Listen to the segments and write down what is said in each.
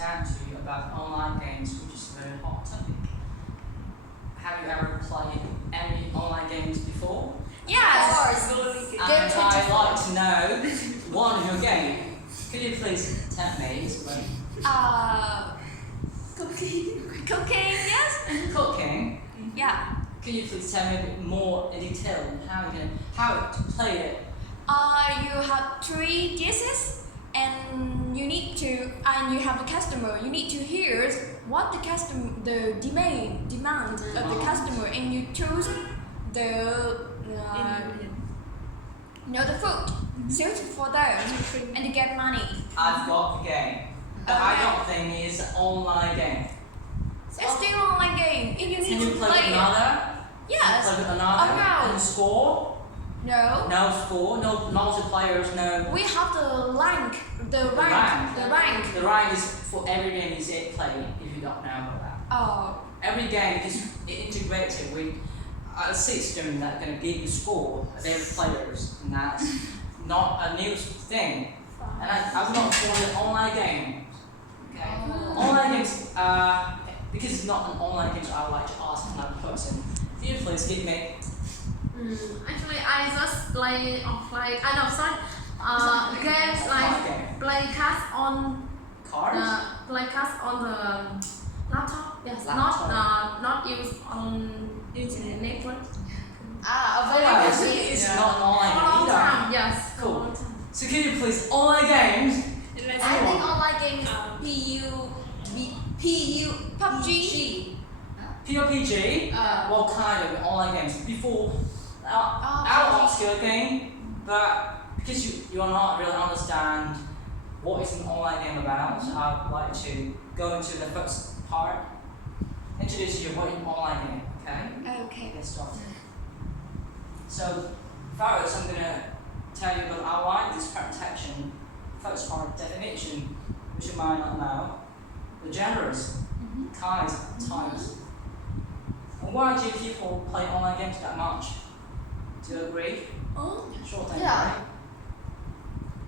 chat to you about online games, which is a very hot topic. Have you ever played any online games before? Yes. And I'd like to know one of your game. Could you please tell me? Cooking, yes. Cooking. Yeah. Could you please tell me a bit more in detail how to play it? You have 3 dishes, and you have the customer. You need to hear what the demand of the customer, and you choose the food suited for them, and you get money. I've got the game, but I don't think it's an online game. It's still an online game. If you Can need you to play play with another? Yes. Play with another? Oh, no. And score? No. No score, no multiplayers, no. We have the rank. The rank. The rank is for every game you say play, if you don't know about that. Oh. Every game, because it integrates it with a system that's going to give you score of every players, and that's not a new thing. And I'm not for the online game. Okay? Online games, because it's not an online game, so I would like to ask another person. Can you please give me? Actually, I just play offline. I know some games like play cards on the laptop. Yes, not used on internet network. It's not an online For a game long either. time, yes. Cool. For a long time. So can you please online games? I think online game is PUBG. PUBG? What kind of online games? Before our upskill game, but because you are not really understand what is an online game about, so I'd like to go into the first part, introduce you what is an online game, okay? Okay. Get started. So first I'm gonna tell you about outline this presentation. First part, definition, which you might not know. The genres, kinds, types. And why do people play online games that much? Do you agree? Sure thing, Yeah. right?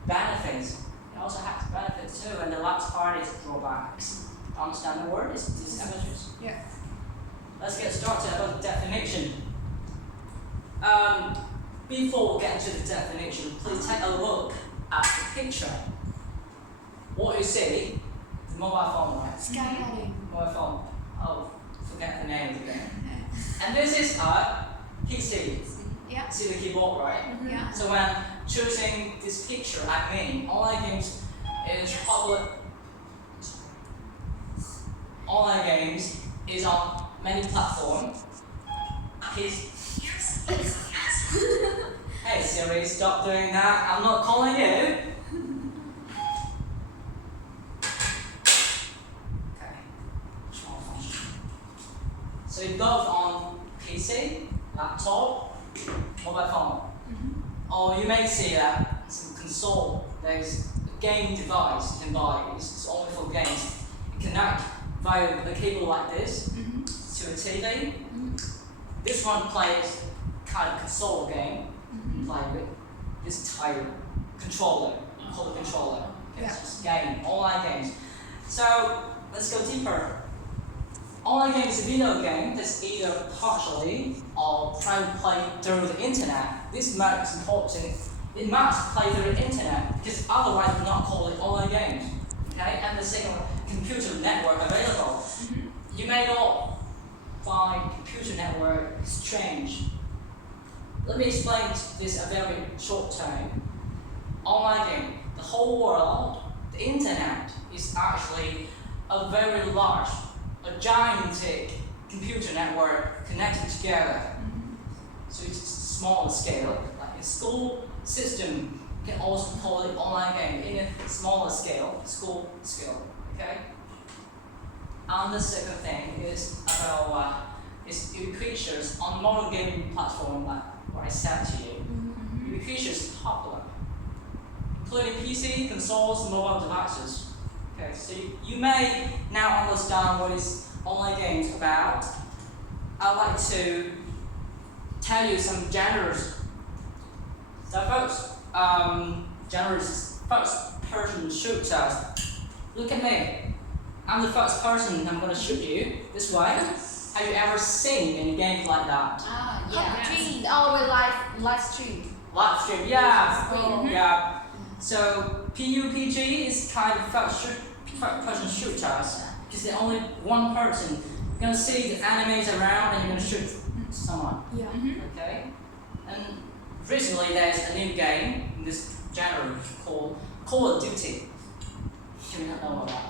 Benefits. It also has benefits too, and the last part is drawbacks. Understand the word? It's disadvantages. Yeah. Let's get started about the definition. Before we get into the definition, please take a look at the picture. What you see, the mobile phone, right? Skydiving. Mobile phone. Oh, forget the name again. And this is a PC. Yeah. See the keyboard, right? Yeah. So when choosing this picture, I mean, online games is public. Online games is on many platforms. Hey Siri, stop doing that. I'm not calling you. Okay. So it goes on PC, laptop, mobile phone. Or you may see that some console, there's a game device you can buy. It's only for games. You connect via a cable like this to a TV. This one plays kind of console game. Play with this type controller. Call it controller. Okay, it's just game, online games. So let's go deeper. Online game is a video game that's either partially or trying to play through the internet. This is important. It must play through the internet because otherwise we not call it online games. Okay? And the second computer network available. You may not find computer network strange. Let me explain this a very short time. Online game, the whole world, the internet is actually a very large, a gigantic computer network connected together. So it's small scale, like a school system, you can also call it online game in a smaller scale, school scale, okay? And the second thing is about is Ubiquitous on modern gaming platform like what I said to you. Ubiquitous is popular, including PC, consoles, and mobile devices. Okay, so you may now understand what is online games about. I'd like to tell you some genres. So first, genres, first person shooters. Look at me. I'm the first person. I'm gonna shoot you this way. Have you ever seen any games like that? PUBG. Oh, we live stream. Live stream, yeah. Oh. Yeah. So PUBG is kind of first-person shooters. Because there's only one person. You're gonna see the enemies around and you're gonna shoot someone. Yeah. Okay. And recently there's a new game in this genre called Call of Duty. Do you not know about that?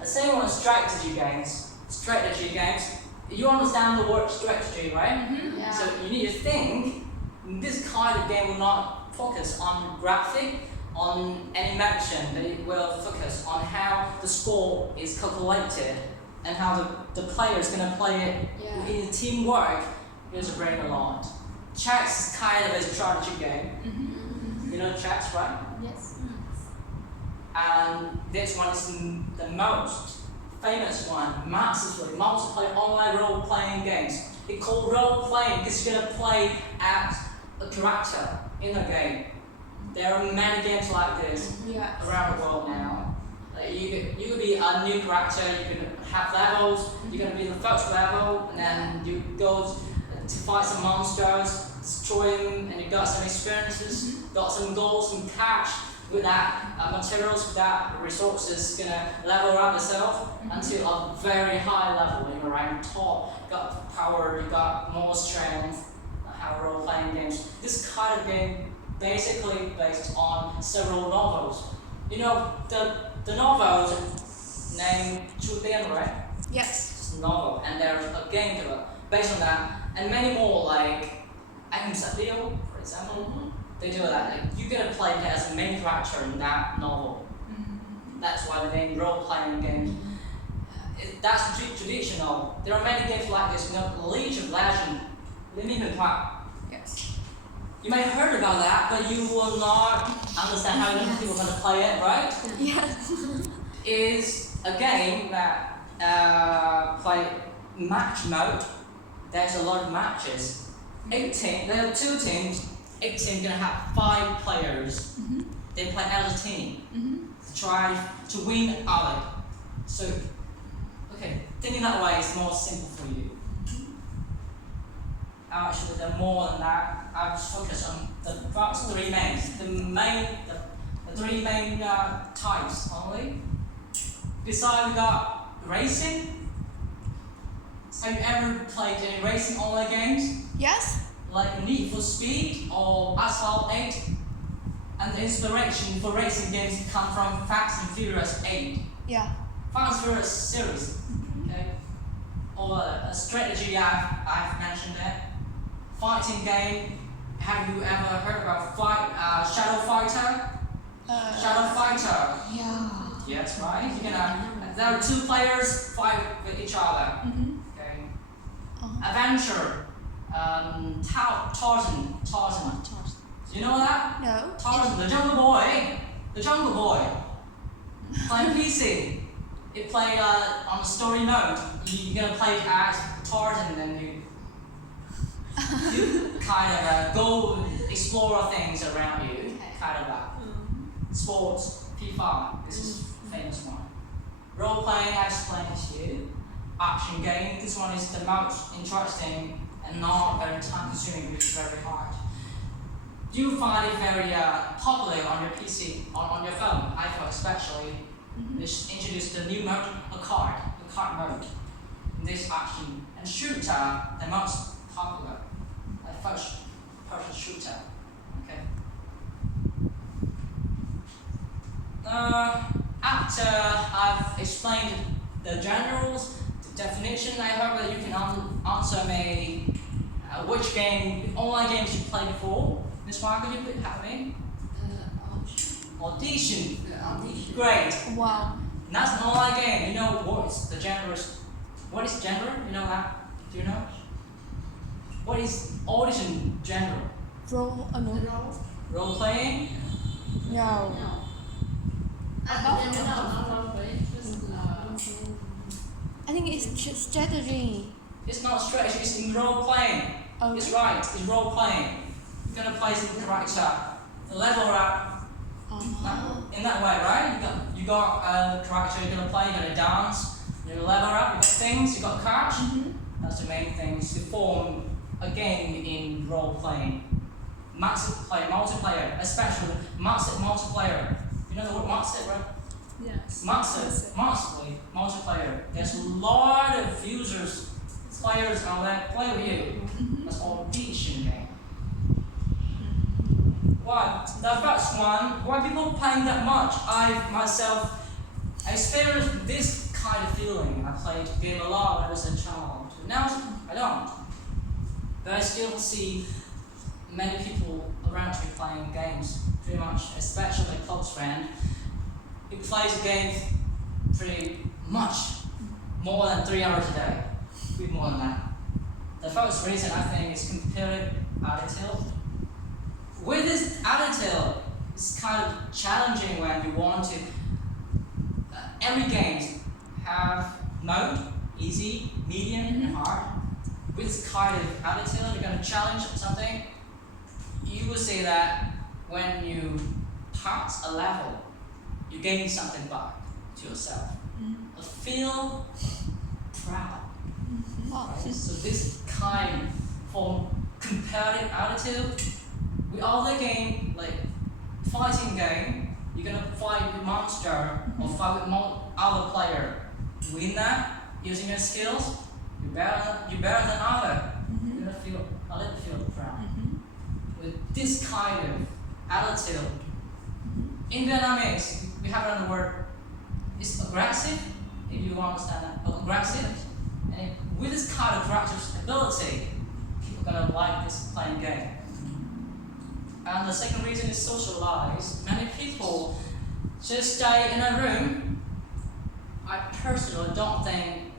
The same one, strategy games. Strategy games. You understand the word strategy, right? Yeah. So you need to think. This kind of game will not focus on graphic, on animation. They will focus on how the score is calculated and how the player is going to play it in teamwork. Use your brain a lot. Chess is kind of a strategy game. You know chess, right? Yes. And this one is the most famous one, massively multiplayer online role-playing games. It's called role-playing because you're gonna play as a character in a game. There are many games like this around the world now. You could be a new character. You can have levels. You're gonna be the first level, and then you go to fight some monsters, destroy them, and you got some experiences, got some gold, some cash. With that materials, with that resources, gonna level up yourself until a very high level. You're around top, you got power, you got more strength. How role-playing games. This kind of game basically based on several novels. You know the novels named Chu Dian, right? Yes. It's a novel, and there's a game based on that, and many more like Anh Leo, for example. They do that. Like, you're gonna play as a main character in that novel. That's why they name role-playing games. That's traditional. There are many games like this. You know, League of Legends, Liên minh huyền thoại. Yes. You may have heard about that, but you will not understand how people are gonna play it, right? Yes. Is a game that play match mode. There's a lot of matches. 18. There are 2 teams. 8 teams gonna have 5 players. They play as a team to try to win out. So, okay, thinking that way is more simple for you. Actually, there are more than that. I'll just focus on the first 3 mains. The 3 main types only. Besides, we got racing. Have you ever played any racing online games? Yes. Like Need for Speed or Asphalt 8, and the inspiration for racing games come from Fast and Furious 8. Yeah. Fast and Furious series, okay? Or a strategy I've mentioned there. Fighting game. Have you ever heard about Shadow Fighter? Shadow Fighter. Yeah. Yes, right. There are 2 players fight with each other. Okay. Adventure. Tarzan. You know that? No. Tarzan, the Jungle Boy. Play PC. It play on a story mode. You're gonna play as Tarzan, and you kind of go explore things around you. Kind of that. Sports, FIFA. This is a famous one. Role playing, I explained to you. Action game. This one is the most interesting. And not very time consuming, which is very hard. You find it very popular on your PC, on your phone, iPhone especially. They introduced the new mode, a card mode. In this action and shooter, the most popular, a first-person shooter. Okay. After I've explained the genres, definition, I hope that you can answer me which online games you played before. Miss Mark, could you please help me? Audition. Great. Wow. That's an online game. You know what's the genre? What is genre? You know that? Do you know? What is audition genre? Role. No. Role playing? No. I think it's just strategy. It's not strategy, it's in role playing. Oh. It's right, it's role playing. You're gonna play some character, level up, In that way, right? You got a character you're gonna play, you're gonna dance, you level up, you got things, you got cards. That's the main things to form a game in role playing. Massive play, multiplayer, especially massive multiplayer. You know the word massive, right? Yes. Massive multiplayer. There's a lot of users, players out there play with you. That's all competition game. Why? The first one, why people playing that much? I myself experienced this kind of feeling. I played the game a lot when I was a child. Now I don't. But I still see many people around me playing games pretty much, especially my close friend. He plays the game pretty much, more than 3 hours a day, a bit more than that. The first reason I think is competitive attitude. With this attitude, it's kind of challenging when you want to. Every game have mode, easy, medium, and hard. With this kind of attitude, you're going to challenge something. You will see that when you pass a level, you gain something back to yourself. A feel proud. Right? So this kind of competitive attitude, with all the game, like fighting game, you're gonna fight with monster or fight with other player. You win that using your skills, you're better than other. You're gonna feel a little proud. With this kind of attitude, in Vietnamese, we have another word. It's aggressive. If you understand that, aggressive. And with this kind of aggressive ability, people are gonna like this playing game. And the second reason is socialize. Many people just stay in a room. I personally don't think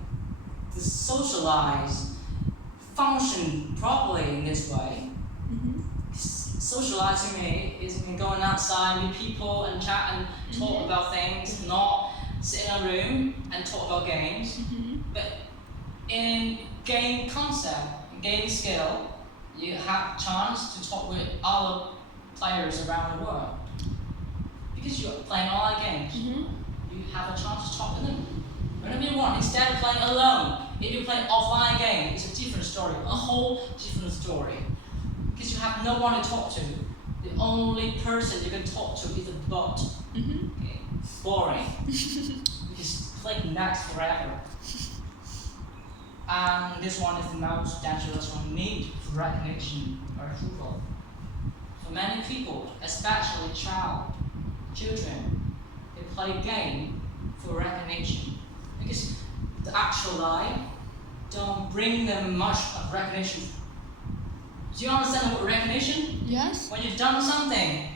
the socialize function properly in this way. Socialize to me is going outside, meet people and chat and talk about things, not sit in a room and talk about games. But in game concept, game skill, you have chance to talk with other players around the world. Because you're playing online games, you have a chance to talk to them. Whenever you want, instead of playing alone, if you play offline game, it's a different story, a whole different story. Because you have no one to talk to. The only person you can talk to is a bot. Okay. Boring. You just click next forever. And this one is the most dangerous one. Need for recognition or approval. For many people, especially children, they play game for recognition. Because the actual life don't bring them much of recognition. Do you understand what recognition? Yes. When you've done something,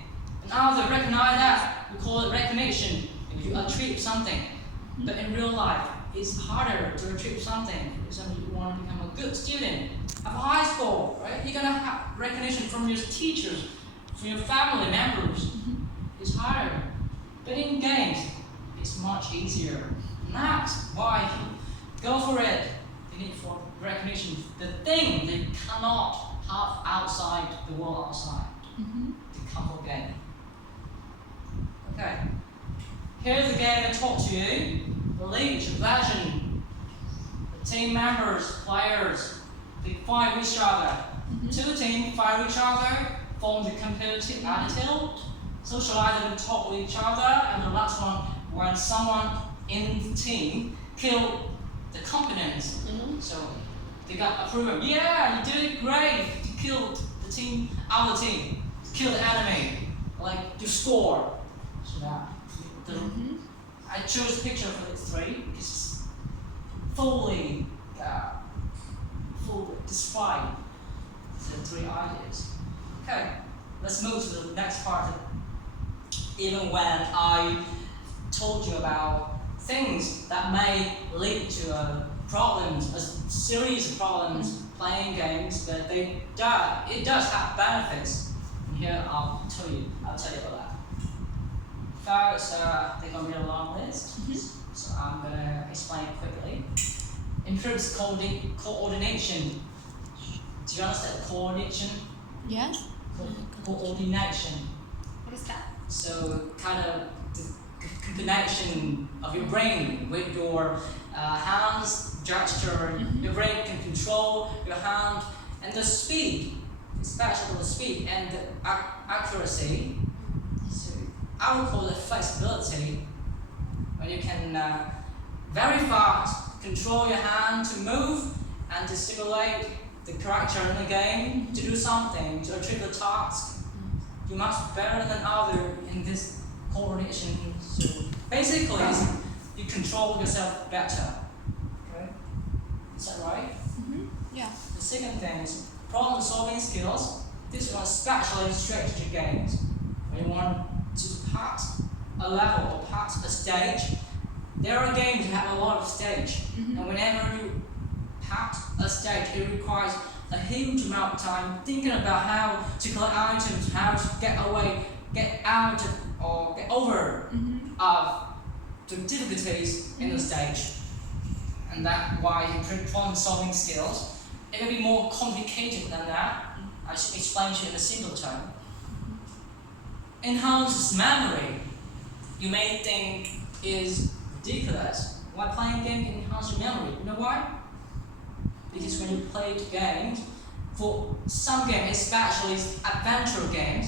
and others recognize that, we call it recognition. If you achieve something. But in real life, it's harder to achieve something. For example, you want to become a good student at high school, right? You're gonna have recognition from your teachers, from your family members. It's harder. But in games, it's much easier. And that's why you go for it. You need for recognition. The thing they cannot have outside the world outside. The couple game. Okay. Here's the game I talk to you. The league, version. The team members, players, they fight with each other. Two teams fight with each other, form the competitive attitude, socialize and talk with each other, and the last one, when someone in the team kill the components. So they got approval. Yeah, you did great. You killed the team, our team. Kill the enemy. Like you score. So that. I chose a picture for these three because it's fully describe the three ideas. Okay, let's move to the next part. Even when I told you about things that may lead to problems, a series of problems playing games, but it does have benefits. And here I'll tell you about that. First, they're going to be a long list, so I'm going to explain it quickly. Improves coordination. Do you understand coordination? Yes. Coordination. What is that? So kind of the combination of your brain with your hands gesture, your brain can control your hand, and the speed, especially the speed and the accuracy. So I would call it flexibility, when you can very fast control your hand to move and to stimulate the character in the game to do something, to achieve a task. You must be better than other in this coordination. So basically, you control yourself better. Okay? Is that right? Yeah. The second thing is problem-solving skills. This one especially in strategy games. When you want to pass a level or pass a stage, there are games that have a lot of stage, and whenever you pass a stage, it requires a huge amount of time thinking about how to collect items, how to get away, get out of, or get over of the difficulties in the stage. And that's why you improve problem-solving skills. It may be more complicated than that. I should explain to you in a simple term. Enhances memory. You may think is ridiculous. Why playing a game can enhance your memory? You know why? Because when you play games, for some games, especially adventure games,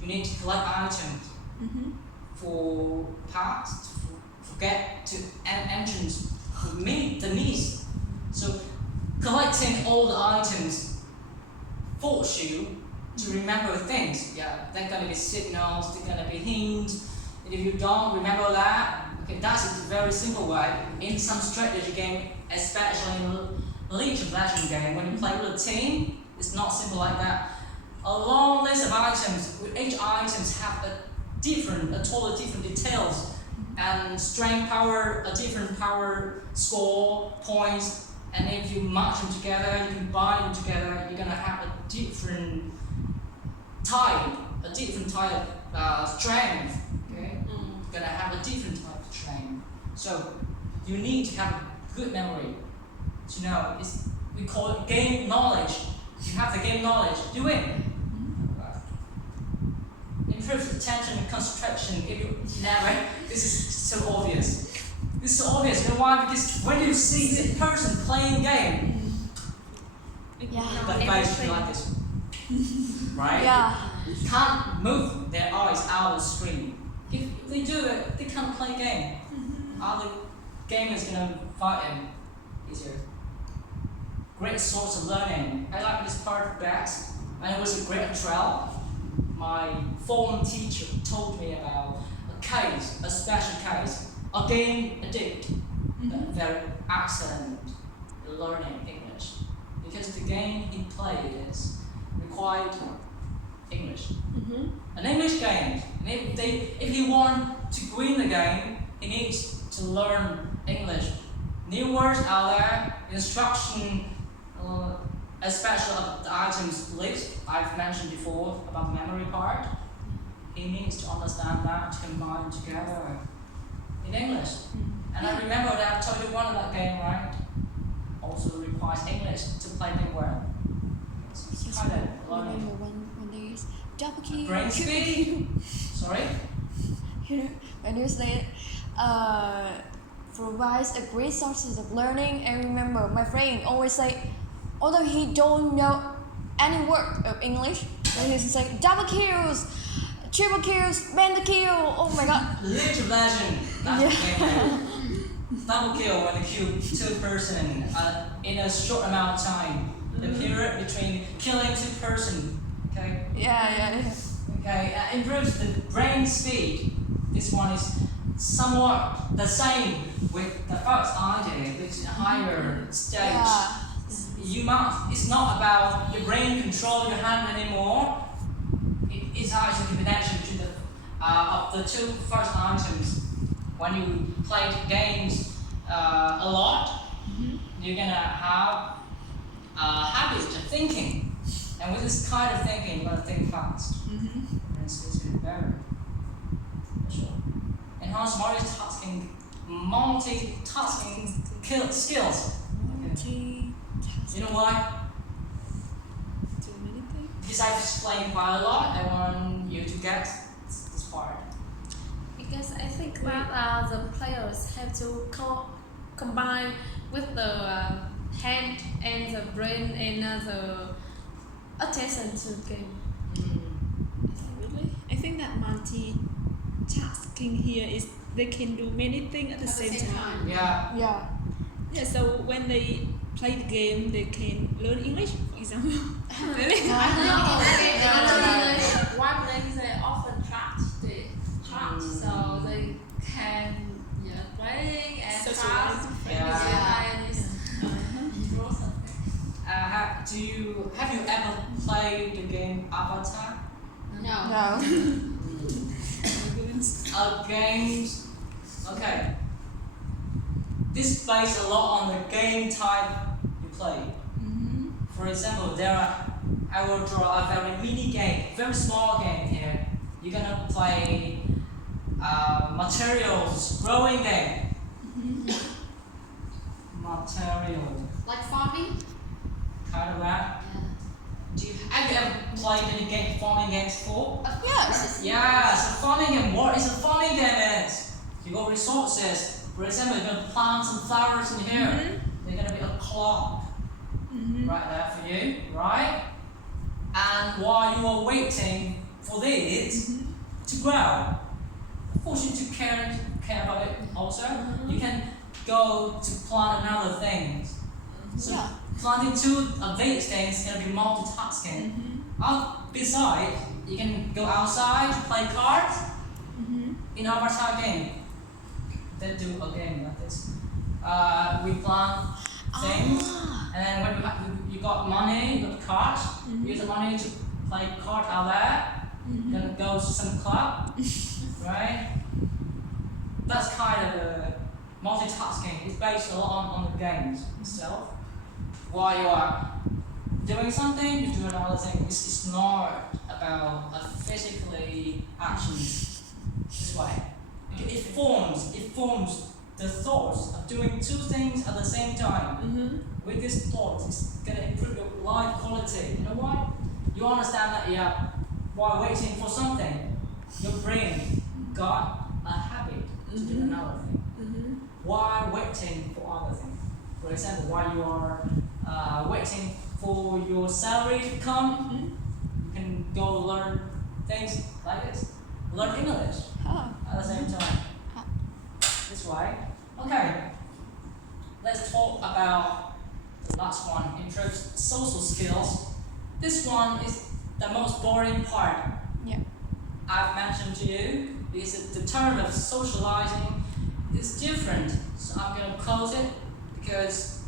you need to collect items for parts, to get to an entrance, to meet the needs. So collecting all the items force you to remember things. Yeah, they're going to be signals, they're going to be hints. And if you don't remember that, okay, that's a very simple way. In some strategy game, especially in League of Legends game, when you play with a team, it's not simple like that. A long list of items, with each items have a totally different details, and strength power, a different power score, points, and if you match them together, you combine them together, you're gonna have a different type strength. Okay, you're gonna have a different type of strength. So you need to have good memory. You know, we call it game knowledge. You have the game knowledge, do it. Improve attention and concentration. If you never, this is so obvious. This is so obvious. You know why? Because when you see the person playing game, the face should be like this, right? Yeah. You can't move their eyes out of the screen. If they do it, they can't play game. Other gamers gonna fight them easier. Great source of learning. I like this part best, and it was a great trial. My former teacher told me about a case, a special case, a game addict, very excellent learning English, because the game he played is required English. An English game. And if he wants to win the game, he needs to learn English. New words out there, instruction. Especially of the items list I've mentioned before about the memory part, he needs to understand that to combine together in English. And I remember that I told you one of that game, right? Also requires English to play them well. It's kind of learning. When there is double kill. Brain speed. Sorry. When you say provides a great sources of learning, and remember my friend always say, although he don't know any word of English, and he's like double kills, triple kills, bend the kill. Oh my god. League of Legends. That's the game. Double kill when you kill two person in a short amount of time. The period between killing two person. Okay. Yeah. Okay. Improves the brain speed. This one is somewhat the same with the first idea, which is a higher stage. Yeah. It's not about your brain control your hand anymore. It's actually a connection to the of the two first items. When you play games a lot, you're gonna have a habit of thinking, and with this kind of thinking, you're gonna think fast. And it's gonna be better. Sure. Enhance multitasking skills. You know why? Because I've explained quite a lot. I want you to get this part. Yes, I think that the players have to combine with the hand and the brain and the attention to the game. Really? I think that multitasking here is they can do many things at the same time. Yeah. Yeah. Yeah, so when they play the game, they can learn English, for example. Really? While playing, they often practice the part, so they can playing and Socialize practice. with friends. Yeah. And it's Have you ever played the game Avatar? No. Games. Okay. This based a lot on the game type you play. For example, I will draw a very mini game, very small game here. You're gonna play materials growing game. Material. like farming. Kind of that. Have you ever played any game farming games before? Yes. Yeah, so farming game, what is a farming game is? You got resources. For example, you're gonna plant some flowers in here. They're gonna be a crop right there for you, right? And while you are waiting for this to grow, of course you need to care about it also. You can go to plant another things. So planting two of these things is gonna be multitasking. Besides, you can go outside to play cards in our time game. They do a game like this. We plant things, and then when you got money, you got cards, use the money to play card out there, then go to some club, right? That's kind of multitasking. It's based a lot on the games itself. While you are doing something, you do another thing. It's not about a physically actions this way. It forms the thoughts of doing two things at the same time. With this thought, it's gonna improve your life quality. You know why? You understand that while waiting for something, your brain got a habit to do another thing. While waiting for other things. For example, while you are waiting for your salary to come, you can go learn things like this. Learn English at the same time. This way. Okay. Let's talk about the last one, improve social skills. This one is the most boring part. Yeah. I've mentioned to you is the term of socializing is different. So I'm gonna close it because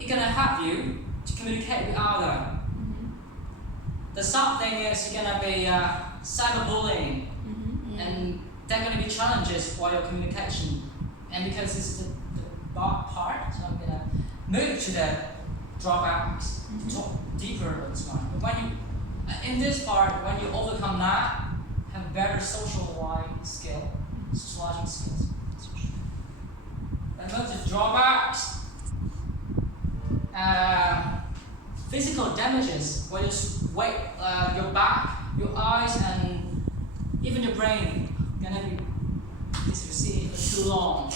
it's gonna help you to communicate with others. The sub thing is you're gonna be cyberbullying, and there are gonna be challenges for your communication. And because this is the dark part, so I'm gonna move to the drawbacks to talk deeper about this one. But when you, in this part, when you overcome that, have better socializing skills. Then move to drawbacks. Physical damages, where your back, your eyes, and even your brain gonna be disassociated for too long.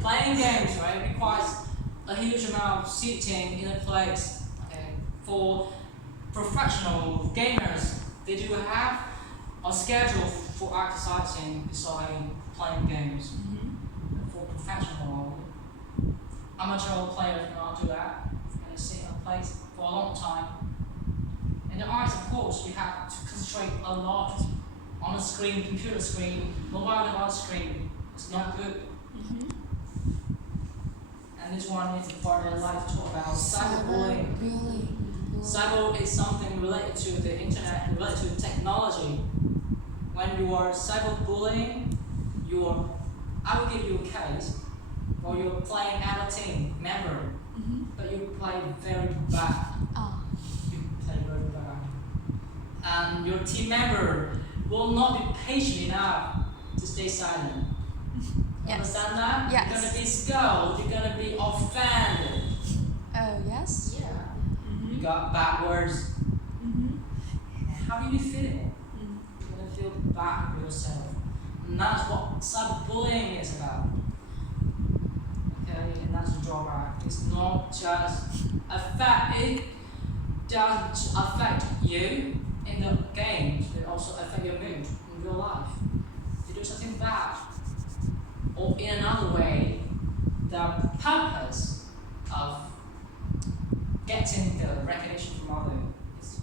Playing games, right, requires a huge amount of sitting in a place. Okay, for professional gamers, they do have a schedule for exercising besides playing games. For professional, amateur players cannot do that. Sit in a place for a long time. And the eyes, of course, you have to concentrate a lot on a screen, computer screen, mobile device screen. It's not good. And this one is the part that I like to talk about, cyberbullying. Cyber is something related to the internet, related to technology. When you are cyberbullying, I will give you a case, or you're playing as a team member. But you play very bad. You play very bad. And your team member will not be patient enough to stay silent. Yes. Understand that? Yes. You're gonna be scolded, you're gonna be offended. Oh, yes? Yeah. You got bad words. How do you feel? You're gonna feel back of yourself. And that's what cyberbullying is about. Okay, and that's the drawback. It's not just it doesn't affect you in the games, it also affects your mood in real life. If you do something bad, or in another way, the purpose of getting the recognition from others is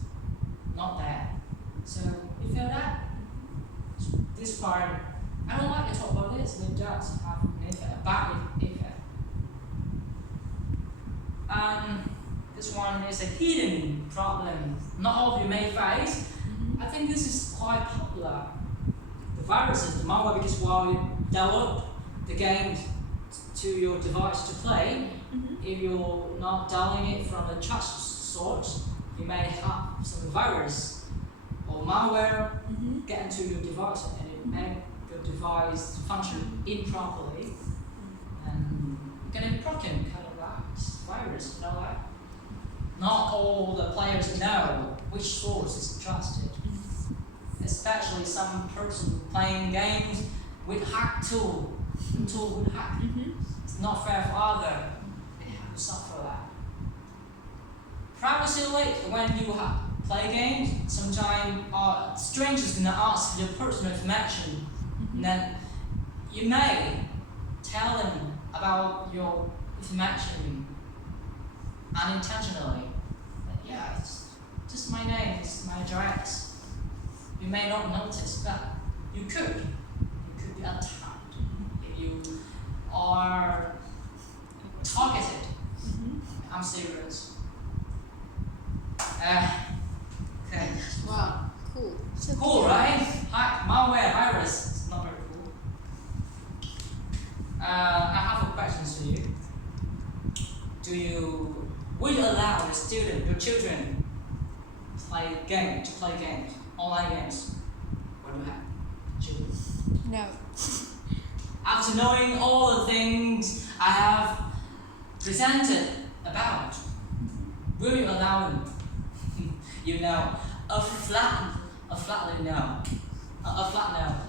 not there. So you feel that? This part, I don't like to talk about this, but it does have an effect, a bad effect. This one is a hidden problem not all of you may face. I think this is quite popular. The viruses, the malware, because while you download the game to your device to play, if you're not downloading it from a trust source, you may have some virus or malware get into your device and it make your device function improperly and you can be broken because of that virus, you know that? Not all the players know which source is trusted. Especially some person playing games with hack tool with hack. It's not fair for others. They have to suffer that. Privacy leak, when you play games, sometimes strangers gonna ask for your personal information. And then you may tell them about your information unintentionally. But yeah, it's just my name, it's my address. You may not notice, but you could be attacked if you are targeted. I'm serious. Okay. Wow, cool. Cool, right? Malware virus. It's not very cool. I have a question to you. Will you allow your children to play games, online games, when you have children? No. After knowing all the things I have presented about, will you allow them? You know, a flat no,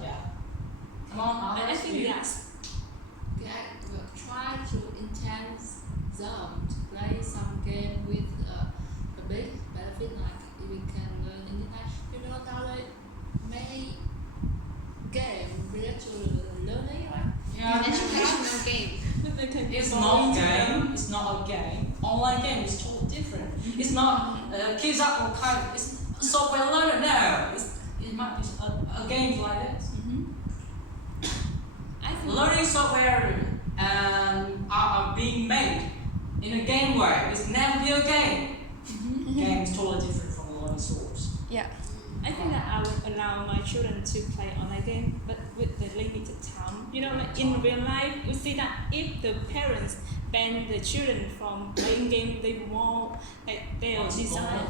yeah. Come on, I think yes. Okay, I will try to intense them to play some game with a big benefit, like if we can learn English. You know, download many games related to learning, right? Yeah. Educational game. It's not a game. Online game is totally different. It's not kids are it's software learner. No, it might be a game like this. I think Learning software are being made in a game way. It's never be a game. Game is totally different from the learning source. Yeah. I think that I would allow my children to play online game, but with the limited time. You know, like in real life, we see that if the parents ban the children from playing game, they won't, like their desire,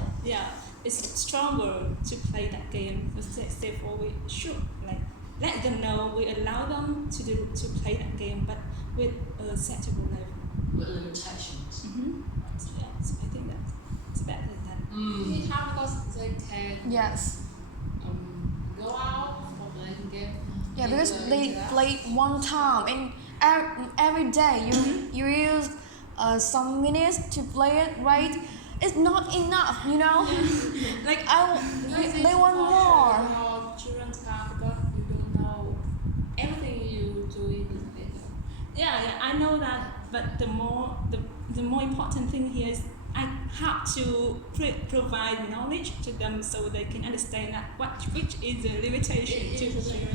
it's stronger to play that game. So therefore, we should like let them know we allow them to play that game, but with a acceptable level. With limitations. Yeah, so I think that's better than. We have because they can Yes. go out for playing game. Yeah, because they play one time and every day you use some minutes to play it, right? It's not enough, you know. Like they want more. Your children can because you don't know everything you do in the game. Yeah, I know that, but the more important thing here is I have to provide knowledge to them so they can understand that which is the limitation to the children.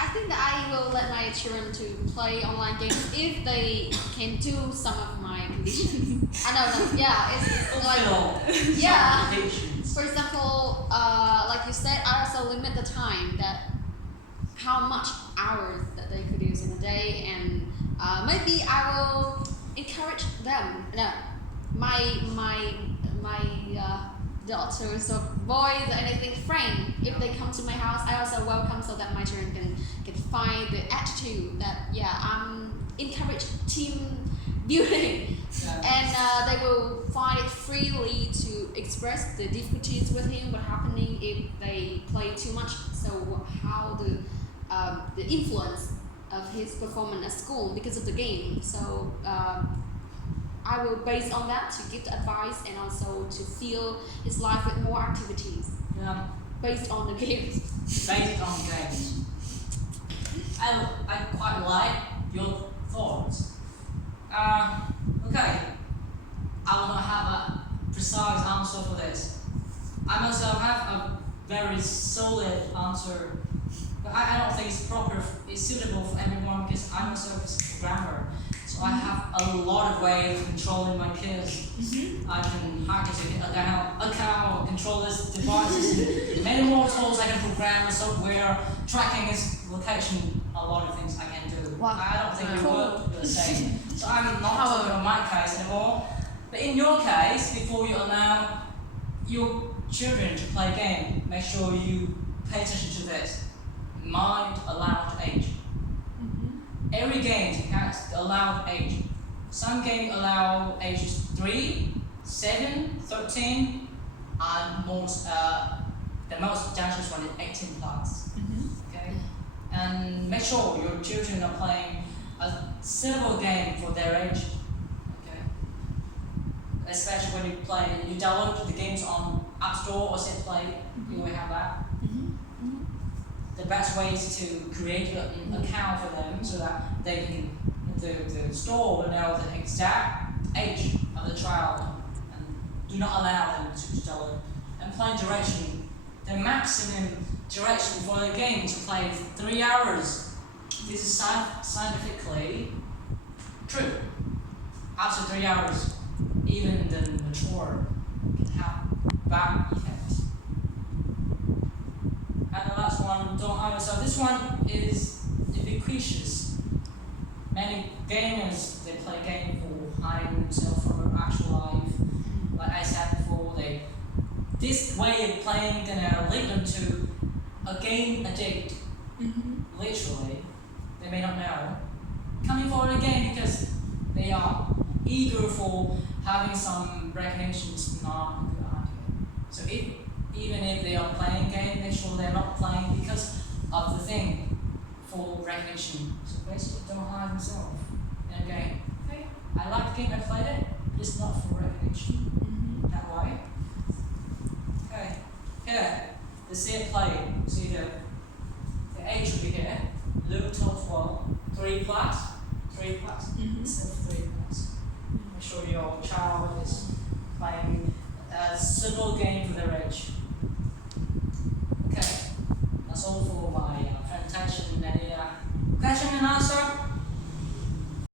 I think that I will let my children to play online games if they can do some of my conditions. I don't know. Yeah, it's like yeah. For example, like you said, I also limit the time that how much hours that they could use in a day, and maybe I will encourage them. No, my daughters or boys or anything friend, if they come to my house, I also welcome so that my children can find the attitude that I'm encourage team building. Yeah. And they will find it freely to express the difficulties with him, what happening if they play too much. So how the influence of his performance at school because of the game. So I will base on that to give the advice and also to fill his life with more activities Yeah. based on the games. Based on games. I quite like your thoughts. Okay. I will not have a precise answer for this. I myself have a very solid answer, but I don't think it's proper, it's suitable for everyone because I myself is a programmer. So I have a lot of ways of controlling my kids. I can hack into account, control this devices, many more tools I can program, software, tracking his location, a lot of things I can do. Wow. I don't think you Cool. work the same. So I'm not talking about my case anymore. But in your case, before you allow your children to play a game, make sure you pay attention to this. Mind allowed age. Every game has allowed age. Some games allow ages 3, 7, 13, and the most dangerous one is 18 plus. Okay? And make sure your children are playing a suitable game for their age. Okay? Especially when you download the games on App Store or Set Play, you will have that. The best way is to create an account for them so that they can, the store will know the exact age of the child and do not allow them to download. And play duration, the maximum duration for the game to play is 3 hours. This is scientifically true. After 3 hours, even the mature can have bad effects. And the last one, don't hide yourself. This one is ubiquitous. Many gamers, they play game for hiding themselves from actual life. Like I said before, this way of playing gonna lead them to a game addict. Literally, they may not know. Coming for a game because they are eager for having some recognition is not a good idea. So even if they are playing game, make sure they're not playing because of the thing for recognition. So basically, don't hide themselves in a game. Okay, I like the game, I played it, but it's not for recognition. That way. Okay, here, the set play. See the age will be here. Look top 3 plus, 3 plus, instead of 3 plus. Make sure your child is playing a suitable game